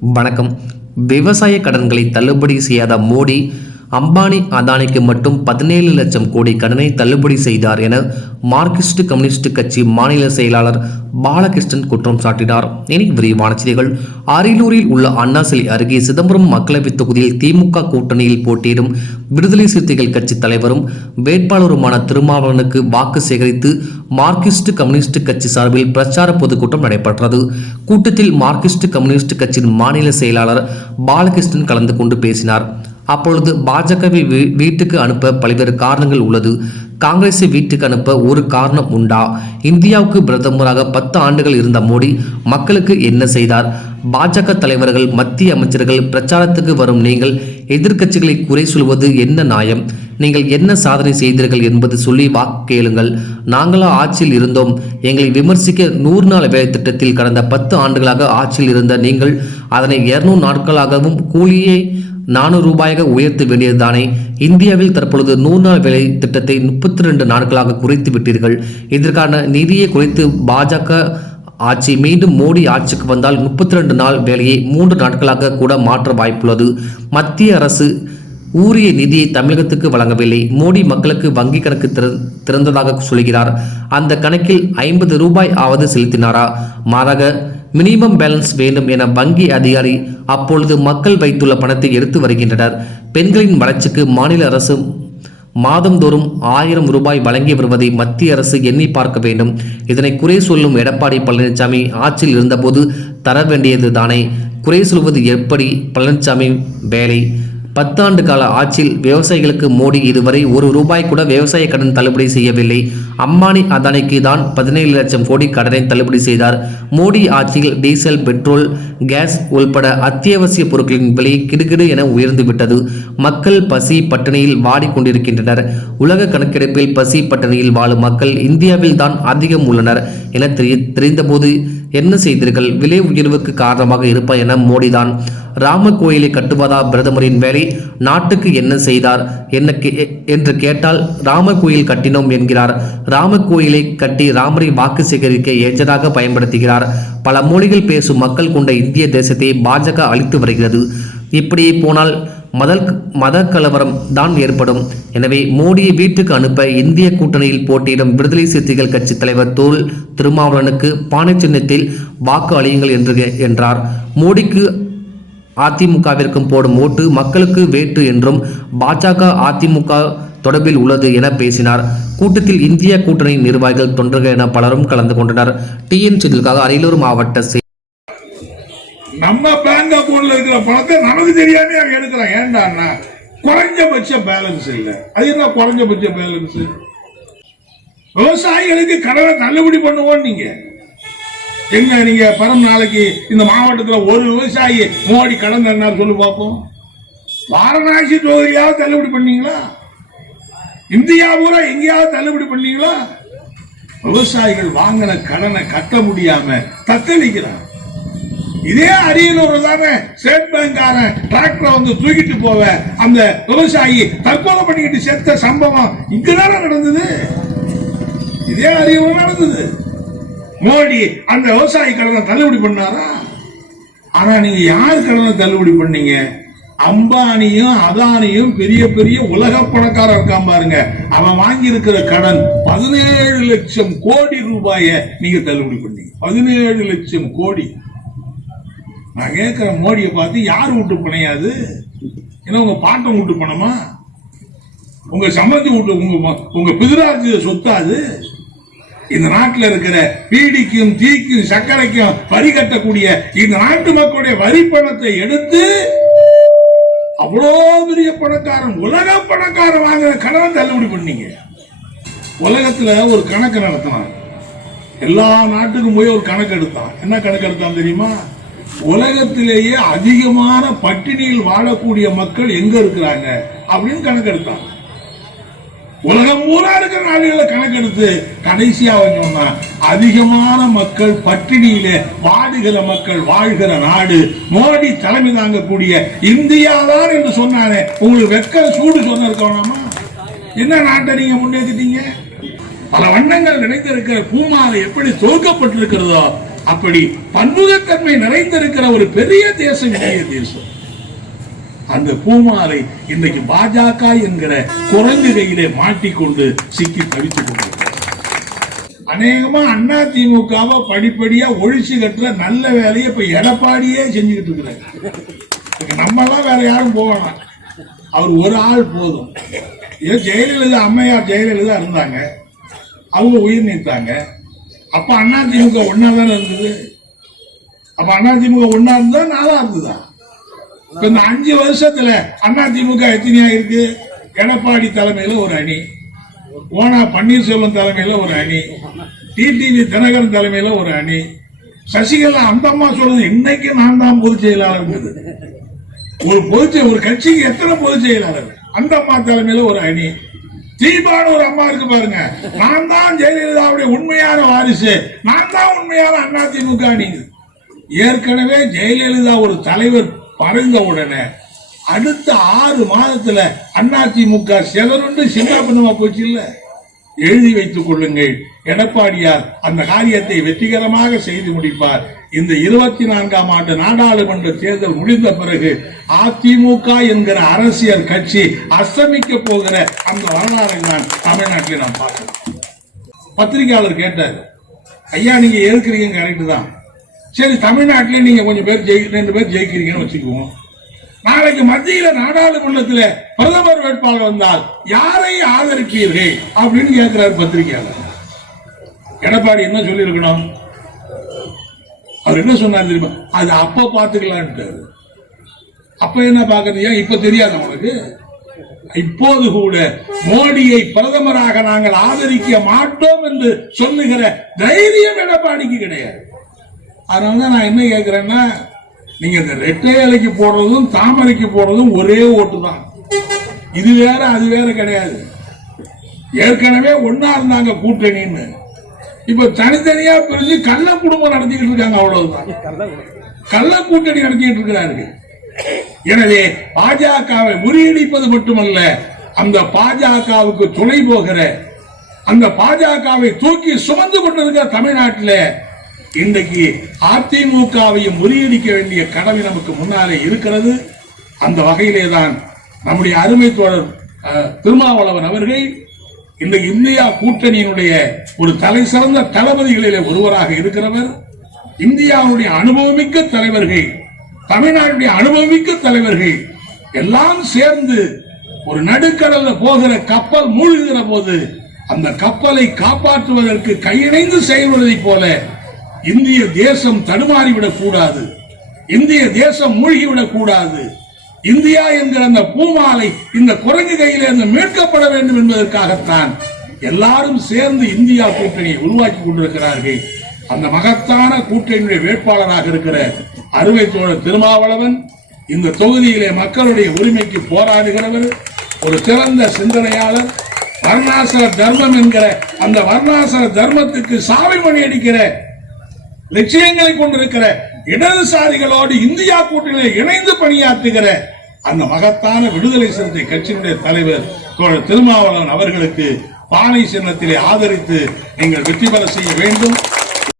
வணக்கம். விவசாய கடன்களை தள்ளுபடி செய்யாத மோடி அம்பானி அதானிக்கு மட்டும் பதினேழு லட்சம் கோடி கடனை தள்ளுபடி செய்தார் என மார்க்சிஸ்ட் கம்யூனிஸ்ட் கட்சி மாநில செயலாளர் பாலகிருஷ்ணன் குற்றம் சாட்டினார். இனி விரிவான செய்திகள். அரியலூரில் உள்ள அண்ணா சிலை அருகே சிதம்பரம் மக்களவைத் தொகுதியில் திமுக கூட்டணியில் போட்டியிடும் விடுதலை சிறுத்தைகள் கட்சி தலைவரும் வேட்பாளருமான திருமாவளவனுக்கு வாக்கு சேகரித்து மார்க்சிஸ்ட் கம்யூனிஸ்ட் கட்சி சார்பில் பிரச்சார பொதுக்கூட்டம் நடைபெற்றது. கூட்டத்தில் மார்க்சிஸ்ட் கம்யூனிஸ்ட் கட்சியின் மாநில செயலாளர் பாலகிருஷ்ணன் கலந்து கொண்டு பேசினார். அப்பொழுது பாஜகவை வீ- வீட்டுக்கு அனுப்ப பல்வேறு காரணங்கள் உள்ளது. காங்கிரஸை வீட்டுக்கு அனுப்ப ஒரு காரணம் உண்டா? இந்தியாவுக்கு பிரதமராக பத்து ஆண்டுகள் இருந்த மோடி மக்களுக்கு என்ன செய்தார்? பாஜக தலைவர்கள் மத்திய அமைச்சர்கள் பிரச்சாரத்துக்கு வரும் நீங்கள் எதிர்க்கட்சிகளை குறை சொல்வது என்ன நியாயம்? நீங்கள் என்ன சாதனை செய்தீர்கள் என்பது சொல்லி வாக்கு கேளுங்கள். நாங்களா ஆட்சியில் இருந்தோம். எங்களை விமர்சிக்க நூறு நாள் வேலை திட்டத்தில் கடந்த பத்து ஆண்டுகளாக ஆட்சியில் இருந்த நீங்கள் அதனை இருநூறு நாட்களாகவும் கூலியே நானூறு ரூபாயாக உயர்த்த வேண்டியதுதானே? இந்தியாவில் தற்பொழுது நூறு நாள் வேலை திட்டத்தை முப்பத்தி ரெண்டு நாட்களாக குறைத்து விட்டீர்கள். இதற்கான நிதியை குறைத்து பாஜக ஆட்சி மீண்டும் மோடி ஆட்சிக்கு வந்தால் முப்பத்தி ரெண்டு நாள் வேலையை மூன்று நாட்களாக கூட மாற்ற வாய்ப்புள்ளது. மத்திய அரசு ஊரிய நிதியை தமிழகத்துக்கு வழங்கவில்லை. மோடி மக்களுக்கு வங்கி கணக்கு திறந்ததாக சொல்கிறார். அந்த கணக்கில் ஐம்பது ரூபாய் ஆவது செலுத்தினாரா? மாறாக மினிமம் பேலன்ஸ் வேண்டும் என வங்கி அதிகாரி அப்பொழுது மக்கள் வைத்துள்ள பணத்தை எடுத்து வருகின்றனர். பெண்களின் வளர்ச்சிக்கு மாநில அரசு மாதந்தோறும் ஆயிரம் ரூபாய் வழங்கி வருவதை மத்திய அரசு எண்ணி பார்க்க வேண்டும். இதனை குறை சொல்லும் எடப்பாடி பழனிசாமி ஆட்சியில் இருந்தபோது தர வேண்டியது தானே குறை சொல்வது எப்படி? பழனிசாமி வேலை பத்தாண்டு கால ஆட்சியில் விவசாயிகளுக்கு மோடி இதுவரை ஒரு ரூபாய் கூட விவசாய கடன் தள்ளுபடி செய்யவில்லை. அம்பானி அதானிக்கு தான் பதினேழு லட்சம் கோடி கடனை தள்ளுபடி செய்தார். மோடி ஆட்சியில் டீசல் பெட்ரோல் கேஸ் உள்பட அத்தியாவசிய பொருட்களின் விலை கிடுகிடு என உயர்ந்துவிட்டது. மக்கள் பசி பட்டினியில் வாடிக்கொண்டிருக்கின்றனர். உலக கணக்கெடுப்பில் பசி பட்டினியில் வாழும் மக்கள் இந்தியாவில் தான் அதிகம் உள்ளனர் என தெரிய தெரிந்தபோது என்ன செய்தீர்கள்? விலை உயர்வுக்கு காரணமாக இருப்பார் என மோடிதான். ராம கோயிலை கட்டுவதா பிரதமரின் வேலை? நாட்டுக்கு என்ன செய்தார்? என்ன கே- என்று கேட்டால் ராம கோயில் கட்டினோம் என்கிறார். ராம கோயிலை கட்டி ராமரை வாக்கு சேகரிக்க ஏற்றதாக பயன்படுத்துகிறார். பல மொழிகள் பேசும் மக்கள் கொண்ட இந்திய தேசத்தை பாஜக அழித்து வருகிறது. இப்படியே போனால் மதல் மத கலவரம் தான் ஏற்படும். எனவே மோடியை வீட்டுக்கு அனுப்ப இந்திய கூட்டணியில் போட்டியிடும் விடுதலை சிறுத்தைகள் கட்சி தலைவர் தோல் திருமாவளனுக்கு பானை சின்னத்தில் வாக்கு அளியுங்கள் என்று என்றார். மோடிக்கு அதிமுகவிற்கும் போடும் ஓட்டு மக்களுக்கு வேட்டு என்றும் பாஜக அதிமுக தொடர்பில் உள்ளது என பேசினார். கூட்டத்தில் இந்திய கூட்டணி நிர்வாகிகள் தொண்டர்கள் என பலரும் கலந்து கொண்டனர். டிஎன் செய்திகளுக்காக அரியலூர் மாவட்ட நம்ம பேங்க் அக்கௌண்ட்ல இருக்கிற பணத்தை நமக்கு தெரியாம அவங்க எடுக்கிறாங்க ஏன்டான்னா குறைஞ்சபட்ச பேலன்ஸ் இல்லை. அது என்ன குறைஞ்சபட்ச பேலன்ஸ் விவசாயிகளுக்கு கடனை தள்ளுபடி பண்ணுவோம் நீங்க. எங்க நீங்க பரம் நாளைக்கு இந்த மாவட்டத்தில் ஒரு விவசாயி மோடி கடன் தந்தார் சொல்லு பார்ப்போம். வாரணாசி தொகுதியாவது தள்ளுபடி பண்ணீங்களா? இந்தியா பூரா எங்கேயாவது தள்ளுபடி பண்ணீங்களா? விவசாயிகள் வாங்கின கடனை கட்ட முடியாம தத்தளிக்கிறாங்க. இதே அரியலூர் தானே ஸ்டேட் பேங்க்காரன் டிராக்டரை வந்து தூக்கிட்டு போவ. அந்த விவசாயி தற்கொலை பண்ணிக்கிட்டு செத்த சம்பவம் இங்கதானே நடந்தது? இதே அரியலூர் நடந்தது. மோடி அந்த விவசாயி கடனை தள்ளுபடி பண்ணாரா? ஆனா நீங்க யார் கடனை தள்ளுபடி பண்ணீங்க? அம்பானியும் அதானியும் பெரிய பெரிய உலக பணக்காரர் இருக்கான் பாருங்க. அவன் வாங்கி இருக்கிற கடன் பதினேழு லட்சம் கோடி ரூபாய நீங்க தள்ளுபடி பண்ணீங்க. பதினேழு லட்சம் கோடி. நான் கேட்குற மோடியை பார்த்து யார் வீட்டு பணையாது? ஏன்னா உங்க பாட்டம் வீட்டு பணமா? உங்க சம்பந்தி வீட்டு உங்க உங்கள் உங்க பிதிராஜ்ய சொத்து அது? இந்த நாட்டில் இருக்கிற பீடிக்கும் தீக்கும் சர்க்கரைக்கும் வரி கட்டக்கூடிய இந்த நாட்டு மக்களுடைய வரி பணத்தை எடுத்து அவ்வளோ பெரிய பணக்காரன் உலக பணக்காரன் வாங்குற கடனை தள்ளுபடி பண்ணீங்க. உலகத்துல ஒரு கணக்கு நடத்தினான். எல்லா நாட்டுக்கும் போய் ஒரு கணக்கு எடுத்தான். என்ன கணக்கு எடுத்தான் தெரியுமா? உலகத்திலேயே அதிகமான பட்டினியில் வாழக்கூடிய மக்கள் எங்க இருக்கிறாங்க? அப்படின்னு கணக்கெடுத்தாங்க உலகம் பூரா இருக்கிற நாடுகளை கணக்கெடுத்து கடைசியா சொன்னா அதிகமான மக்கள் பட்டினியில வாடுகிற மக்கள் வாழ்கிற நாடு மோடி தலைமை தாங்கக்கூடிய இந்தியாதான் என்று சொன்னானே. உங்களுக்கு வெக்க சூடு சொன்ன என்ன நாட்டை நீங்க முன்னேற்றிட்டீங்க பல வண்ணங்கள் நினைத்திருக்கிற பூமாலை எப்படி துவக்கப்பட்டிருக்கிறதோ அப்படி பன்முகத்தன்மை நிறைந்திருக்கிற ஒரு பெரிய தேசம் இந்திய தேசம். அந்த பூமாலை இன்றைக்கு பாஜக என்கிற குரங்கு கையிலே மாட்டிக்கொண்டு சிக்கி தவித்துக் கொண்டிருக்கிறது. அநேகமா அண்ணா திமுகவை படிப்படியா ஒழிச்சு கட்டுற நல்ல வேலையை இப்ப எடப்பாடியே செஞ்சுக்கிட்டு இருக்கிறாங்க இதுக்கு வேற யாரும் போகலாம் அவர் ஒரு ஆள் போதும். ஏதோ ஜெயலலிதா அம்மையார் ஜெயலலிதா இருந்தாங்க. அவங்க உயிர் நீத்தாங்க. அப்ப அண்ணா திமுக ஒன்னா தானே இருந்தது? அப்ப அண்ணா திமுக ஒன்னா இருந்தா நாளா இருந்ததா? இப்ப இந்த அஞ்சு வருஷத்துல அண்ணா திமுக எத்தனையா இருக்கு? எடப்பாடி தலைமையில ஒரு அணி ஓனா பன்னீர்செல்வம் தலைமையில ஒரு அணி டிடிவி தினகரன் தலைமையில ஒரு அணி சசிகலா அந்த அம்மா சொல்றது இன்னைக்கு நான் தான் பொதுச் செயலாளர் ஒரு பொதுச் ஒரு கட்சிக்கு எத்தனை பொதுச் செயலாளர் அந்த அம்மா தலைமையில ஒரு அணி தீபான ஒரு அம்மா இருக்கு பாருங்க. நான் தான் ஜெயலலிதாவுடைய உண்மையான வாரிசு. நான் தான் உண்மையான அண்ணா திமுக அணிங்க ஏற்கனவே ஜெயலலிதா ஒரு தலைவர் பறந்த உடனே அடுத்த ஆறு மாதத்துல அதிமுக செதறுண்டு சின்னாபின்னமா போச்சு இல்ல? எழுதி வைத்துக் கொள்ளுங்கள். எடப்பாடியார் அந்த காரியத்தை வெற்றிகரமாக செய்து முடிப்பார். இந்த இருபத்தி நான்காம் ஆண்டு நாடாளுமன்ற தேர்தல் முடிந்த பிறகு அதிமுக என்கிற அரசியல் கட்சி அஸ்தமிக்க போகிற அந்த வரலாறை நான் தமிழ்நாட்டில் நான் பார்க்கிறேன் பத்திரிகையாளர் கேட்டார் ஐயா நீங்க ஏற்கிறீங்க கரெக்ட் தான். சரி தமிழ்நாட்டிலே நீங்க கொஞ்சம் பேர் ஜெயி ரெண்டு பேர் ஜெயிக்கிறீங்கன்னு வச்சுக்குவோம். நாளைக்கு மத்தியில நாடாளுமன்றத்துல பிரதமர் வேட்பாளர் வந்தால் யாரை ஆதரிப்பீர்கள்? அப்படின்னு கேட்கிறார் பத்திரிகையாளர். எடப்பாடி என்ன சொல்லியிருக்கணும்? அவர் என்ன சொன்னார் தெரியுமா? அது அப்ப பாத்துக்கலான்ட்டு அப்ப என்ன பாக்குறீங்க இப்ப தெரியாது அவனுக்கு இப்போது கூட மோடியை பிரதமராக நாங்கள் ஆதரிக்க மாட்டோம் என்று சொல்லுகிற தைரியம் எடப்பாடிக்கு கிடையாது. அதனாலதான் நான் என்ன கேட்கிறேன்னா நீங்க இந்த ரெட்டை இலைக்கு போடுறதும் தாமரைக்கு போடுறதும் ஒரே ஓட்டு தான். இது வேற அது வேற கிடையாது. ஏற்கனவே ஒன்னா இருந்தாங்க கூட்டணின்னு. இப்ப தனித்தனியா பிரிஞ்சு கள்ள குடும்பம் நடத்திக்கிட்டு இருக்காங்க அவ்வளவுதான். கள்ள கூட்டணி நடத்திக்கிட்டு இருக்கிறார்கள். எனவே பாஜகவை முறியடிப்பது மட்டுமல்ல அந்த பாஜகவுக்கு துணை போகிற அந்த பாஜகவை தூக்கி சுமந்து கொண்டிருக்கிற தமிழ்நாட்டில் இன்றைக்கு அதிமுகவையும் முறியடிக்க வேண்டிய கடமை நமக்கு முன்னாலே இருக்கிறது. அந்த வகையிலே தான் நம்முடைய அருமை தோழர் திருமாவளவன் அவர்கள் இந்த இந்தியா கூட்டணியினுடைய ஒரு தலை சிறந்த தளபதிகளிலே ஒருவராக இருக்கிறவர் இந்தியாவுடைய அனுபவமிக்க தலைவர்கள் தமிழ்நாட்டுடைய அனுபவமிக்க தலைவர்கள் எல்லாம் சேர்ந்து ஒரு நடுக்கடல்ல போகிற கப்பல் மூழ்குகிற போது அந்த கப்பலை காப்பாற்றுவதற்கு கையிணைந்து செயல்படுவதை போல இந்திய தேசம் தடுமாறிவிடக் கூடாது இந்திய தேசம் மூழ்கிவிடக் கூடாது இந்தியா என்கிற அந்த பூமாலை இந்த குரங்கு கையிலிருந்து மீட்கப்பட வேண்டும் என்பதற்காகத்தான் எல்லாரும் சேர்ந்து இந்தியா கூட்டணியை உருவாக்கி கொண்டிருக்கிறார்கள். அந்த மகத்தான கூட்டணியுடைய வேட்பாளராக இருக்கிற அருமை தோழர் திருமாவளவன் இந்த தொகுதியிலே மக்களுடைய உரிமைக்கு போராடுகிறவர் ஒரு சிறந்த சிந்தனையாளர் வர்ணாசர தர்மம் என்கிற அந்த வர்ணாசர தர்மத்துக்கு சாவி மணி அடிக்கிற லட்சியங்களை கொண்டிருக்கிற இடதுசாரிகளோடு இந்தியா கூட்டணியில் இணைந்து பணியாற்றுகிற அந்த மகத்தான விடுதலை சிறுத்தை கட்சியினுடைய தலைவர் தோழர் திருமாவளவன் அவர்களுக்கு பானை சின்னத்திலே ஆதரித்து நீங்கள் வெற்றி பெற செய்ய வேண்டும்.